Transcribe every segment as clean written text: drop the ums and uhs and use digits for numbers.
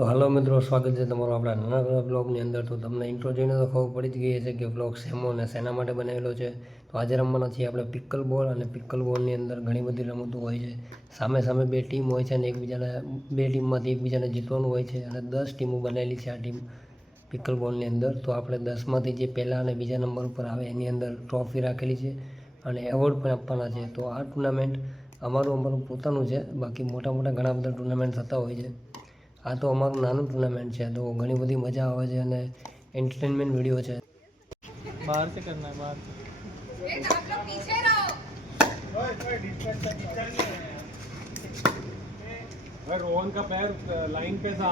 તો હલો મિત્રો, સ્વાગત છે તમારું આપણા નાના બ્લોગની અંદર. તો તમને ઇન્ટ્રો જોઈને તો ખબર પડી જ ગઈ છે કે બ્લોગ શેમો અને શેના માટે બનાવેલો છે. તો આજે રમવાના છીએ આપણે પિકલ બોલ, અને પિકલ બોલની અંદર ઘણી બધી રમતો હોય છે. સામે સામે બે ટીમ હોય છે અને બે ટીમમાંથી એકબીજાને જીતવાનું હોય છે, અને 10 ટીમો બનાવેલી છે આ ટીમ પિકલ બોલની અંદર. તો આપણે 10માંથી જે પહેલા અને બીજા નંબર ઉપર આવે એની અંદર ટ્રોફી રાખેલી છે અને એવોર્ડ પણ આપવાના છે. તો આ ટુર્નામેન્ટ અમારું પોતાનું છે, બાકી મોટા ઘણા બધા ટુર્નામેન્ટ થતા હોય છે. આ તો અમારું નાનું ટુર્નામેન્ટ છે, તો ઘણી બધી મજા આવે છે અને એન્ટરટેનમેન્ટ વિડીયો છે. बाहर से करना है, बाहर से। आप लोग पीछे रहो। रोहन का पैर लाइन पे था,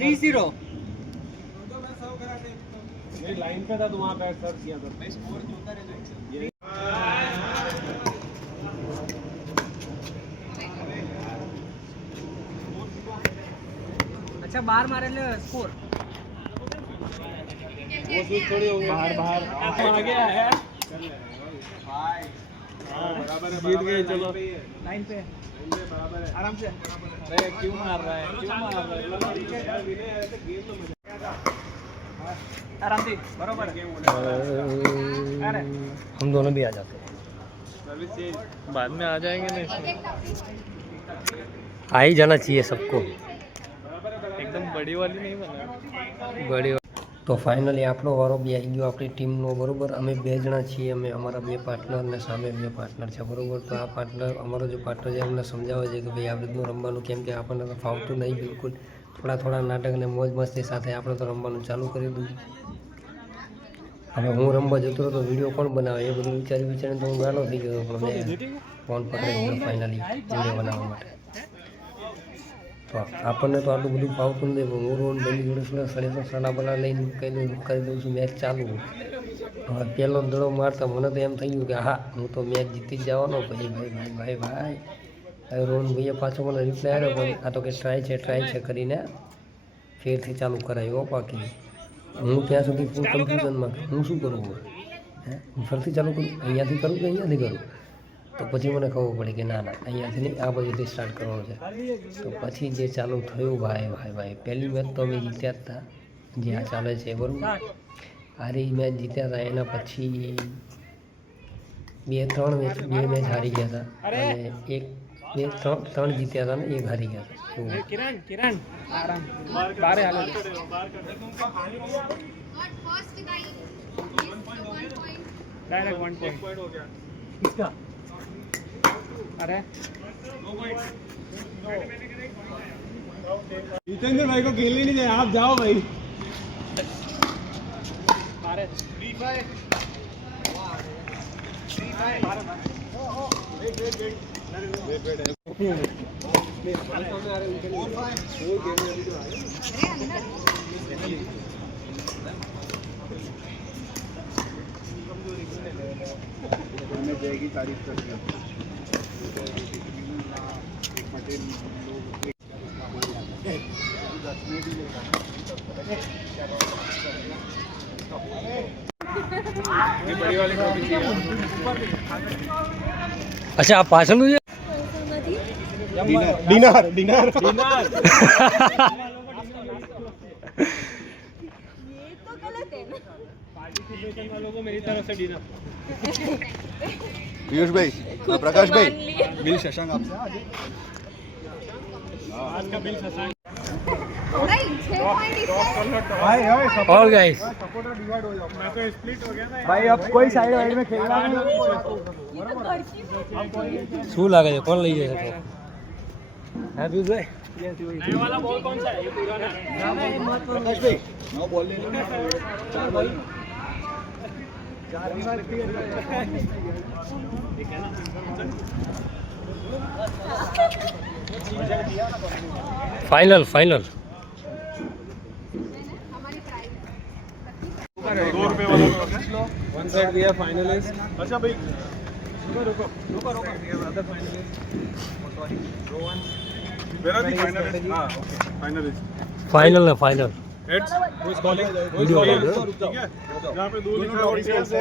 3-0। नहीं लाइन पे था तो वहाँ पैर सर्व किया था। अच्छा बाहर मारे ले स्कोर। वो शूट थोड़ी हो गया, बाहर आ गया है। जीत गए, चलो लाइन पे बराबर है, आराम से। अरे क्यों मार रहा है, क्यों मार रहा है? आराम से बरोबर है। अरे हम दोनों भी आ जाते हैं, बाद में आ जाएंगे ना, आ ही जाना चाहिए सबको। एकदम बड़ी वाली नहीं बना બળી તો ફાઇનલી આપણો વારો બી આવી ગયો આપણી ટીમનો, બરાબર. અમે 2 જણા છીએ, અમારા 2 પાર્ટનર અને સામે 2 પાર્ટનર છે, બરાબર. તો આ પાર્ટનર, અમારો જે પાર્ટનર છે, અમને સમજાવે છે કે ભાઈ આ રીતનું રમવાનું, કેમ કે આપણને તો ફાવતું નહીં બિલકુલ. થોડા નાટક અને મોજ મસ્તી સાથે આપણે તો રમવાનું ચાલુ કરી દીધું. હવે હું રમવા જતો હતો તો વિડીયો કોણ બનાવે એ બધું વિચારીને તો હું ગાળો થઈ ગયો, પણ મેં ફોન પકડી દીધો ફાઇનલી વિડીયો બનાવવા માટે. તો આપણને તો આટલું બધું ફાવતું નથી, પણ હું રોડ બની જોડે સડા બડા લઈને કરી દઉં છું મેચ ચાલુ. હવે પહેલો દડો મારતા મને તો એમ થઈ ગયું કે હા, હું તો મેચ જીતી જ જવાનો. પછી ભાઈ હવે રોહન ભાઈએ પાછો મને રિપ્લાય આવ્યો, પણ આ તો કે ટ્રાય છે કરીને ફેરથી ચાલુ કરાયું. બાકી હું ત્યાં સુધી ફૂલ કન્ફ્યુઝનમાં કે હું શું કરું, હું ફરીથી ચાલુ કરું, અહીંયાથી કરું કે અહીંયાથી કરું. તો પછી મને ખબર પડી કે ના અહીંયાથી નહીં, આ બાજુથી સ્ટાર્ટ કરવાનું છે. તો પછી જે ચાલુ થયું ભાઈ પહેલી મેચ તો અમે જીત્યા હતા, જે આ ચાલે છે બરાબર. હારી મેચ જીત્યા હતા, એના પછી બે મેચ હારી ગયા હતા, અને ત્રણ જીત્યા હતા ને 1 હારી ગયા હતા. किरण आराम बाहर हालो। डायरेक्ट 1 पॉइंट हो गया किसका? अरे जितेंद्र भाई को खेलने नहीं दे, आप जाओ भाई। बाहर की तारीफ करते हैं। बड़ी वाली ट्रॉफी चाहिए। अच्छा, आप पाછળનું છે डिनर ये तो गलत है ना। पार्टिसिपेशन वालों को मेरी तरफ से डिनर। पीयूष भाई, प्रकाश भाई, मान लिए। बिल शशांक आपसे आज का बिल फंसा। भाई 6 पॉइंट इसका और गाइस मैं तो स्प्लिट हो गया ना भाई। अब कोई साइड में खेलना नहीं। ये तो घर की શું લાગે છે, કોણ લઈ જાય છે? હા પિયુષભાઈ, नया वाला बॉल कौन सा है? ये पुराना है। प्रकाश भाई, नो बॉल ले लो। 4 बॉल 4 बार ફાઇનલ हमारी प्राइस ₹2 वाला one side we are finalist. अच्छा भाई रुको अदर फाइनलिस्ट। सॉरी रोहन मेरा भी फाइनलिस्ट। हां okay finalist final heads who is calling video ठीक है। जहां पे 2 लिखा है हेड्स है,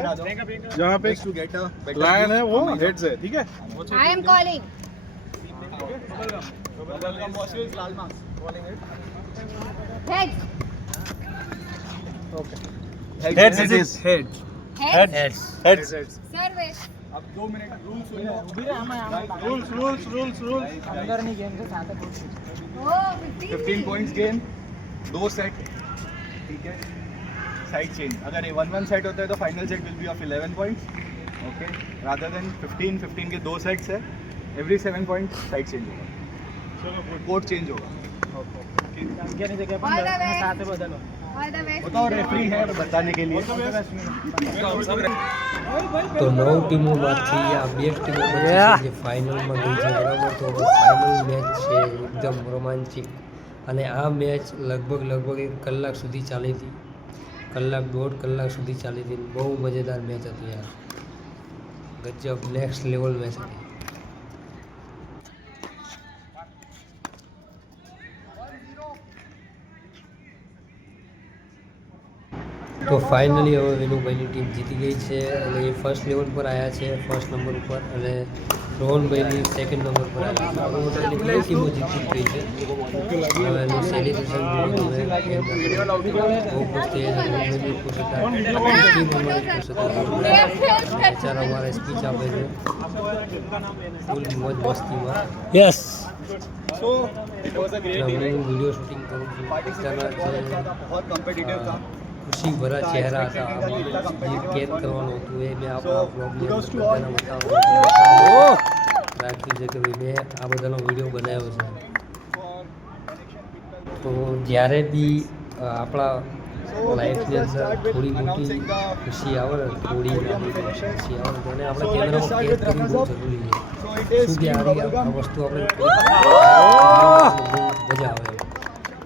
जहां पे टू गेट अ लायन है वो हेड्स है, ठीक है। I am calling. Heads. Heads it is. Heads. Heads. Service. अब 2 मिनट रूल्स सुनो अंदर नहीं गेम से साथ Oh, 15 points गेम 2 सेट ठीक है साइड चेंज अगर ये 1-1 सेट होता है तो final set will be of 11 points okay rather than 15 के 2 सेट्स है एवरी 7 पॉइंट साइड चेंज होगा कोड चेंज होगा नहीं जगह All the way. साथ बदलो All the best. बताओ रेफरी है बताने के लिए તો 9 ટીમો બાદથી આ 2 ટીમો બચી છે જે ફાઇનલમાં ગઈ છે બરાબર. તો ફાઇનલ મેચ છે એકદમ રોમાંચિક અને આ મેચ લગભગ 1 કલાક સુધી ચાલી હતી, કલાક 1.5 કલાક સુધી ચાલી હતી. બહુ મજેદાર મેચ હતી યાર, ગજબ નેક્સ્ટ લેવલ મેચ હતી. તો ફાઇનલી હવે વિનુભાઈની ટીમ જીતી ગઈ છે અને એ ફર્સ્ટ લેવલ પર આવ્યા છે, ફર્સ્ટ નંબર ઉપર, અને રોહનભાઈની સેકન્ડ નંબર પર આવ્યા છે. ટોટલી 2 ટીમો જીતી ગઈ છે. હવે એનું સેલિબ્રેશન જોયું તમે બહુ ખુશ થઈ ગયા. રોહનભાઈની ખુશ હતા, ટીમ અમારી ખુશ હતી. બિચારા અમારે સ્પીચ આપે છે ફૂલ મોજ મસ્તીમાં. Yes so it was a great હું इवेंट વિડીયો શૂટિંગ કરું છું. पार्टिसिपेशन बहुत कॉम्पिटिटिव था ખુશી ભરા ચહેરા હતા. જે કેદ કરવાનું હતું એ મેં આપણા બ્લોગની અંદર બધાને બતાવવાનું રાખ્યું છે કે ભાઈ મેં આ બધાનો વિડીયો બનાવ્યો છે. તો જ્યારે બી આપણા લાઈફની અંદર થોડી મોટી ખુશી આવે ને, થોડી નાની ખુશી આવે તો એને આપણે કેમેરામાં કેદ કરવી બહુ જરૂરી છે. सो इट શું કે આ વસ્તુ આપણે બહુ મજા આવે.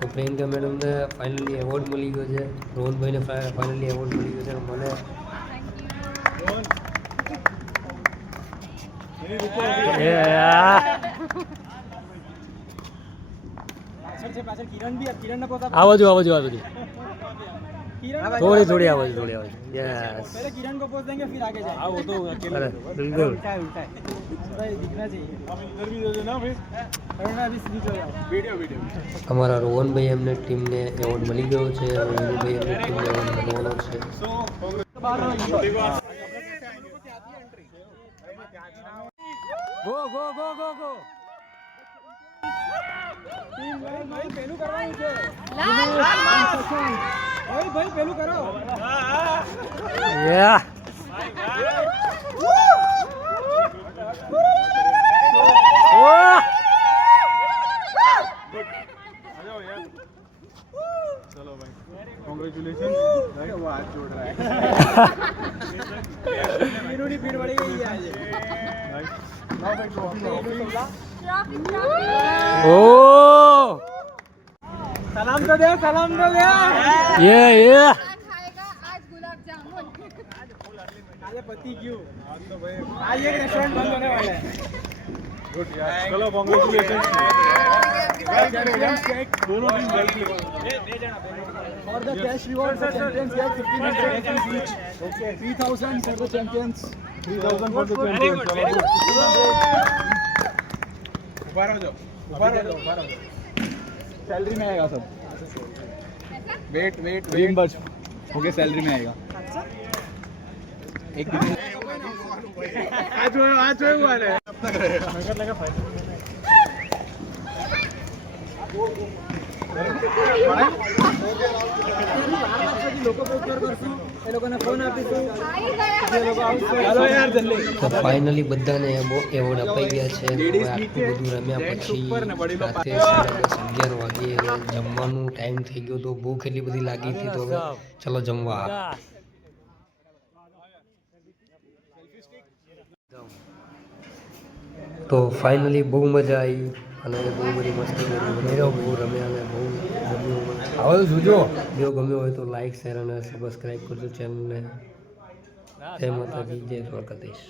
તો પ્રિયંકા મેડમને ફાઇનલી એવોર્ડ મળી ગયો છે, રોહનભાઈને ફાઇનલી એવોર્ડ મળી ગયો છે. અને મને पाछળ किरण भी किरण ने पोता આવો જો किरण થોડી આવો યસ पहले किरण को पोच देंगे फिर आगे जाएंगे वो तो અરે બિલકુલ. उल्टा है भाई दिखना चाहिए अब इधर भी दे देना फिर वरना अभी सीधी चले जाओ वीडियो અમારા રોહનભાઈ એમને ટીમને એવોર્ડ મળી ગયો છે. હવે વિનુભાઈ એમને ટીમને એવોર્ડ મળવાનો છે. भाई पेलू करवाऊं છે Last. ભાઈ પેલું કરો चलो भाई कॉन्ग्रेचुलेशन वो हाथ जोड़ रहा है હીરોની ભીડ વળી ગઈ છે આજે नाउ भाई ट्रॉफी Trophy. સલામ તો દે क्या खाएगा आज गुलाब जामुन? આજે પતિ ગયું आज तो भाई आज एक रेस्टोरेंट बंद होने वाला है गुड यार चलो कॉन्ग्रेचुलेशन दोनों team well play For the cash reward, the champions get 1,500 each. Okay, 3,000 for the champions. 3000 for the champions चलो ऊपर हो जाओ सैलरी में आएगा सब. वेट बच. ओके सैलरी में आएगा. एक दिन आज हुआ है લોકો પ્રોક્યોર કરશું એ લોકોને ફોન આપીશું आई गया એ લોકો આવશે ચાલો યાર જલ્દી તો ફાઇનલી બધાને એવોર્ડ અપાઈ ગયા છે. હવે આટલું બધું રમ્યા પછી રાતે 11 વાગે જમવાનું ટાઈમ થઈ ગયો. તો ભૂખ એટલી બધી લાગી હતી તો હવે ચલો જમવા. તો ફાઇનલી બહુ મજા આવી અને બહુ બધી મસ્તી કરી, બહુ રમ્યા અને બહુ ગમ્યું. હવે જોજો જો ગમ્યો હોય તો લાઈક શેર અને સબસ્ક્રાઈબ કરજો ચેનલને. જય માતાજી, જય દ્વારકાધીશ.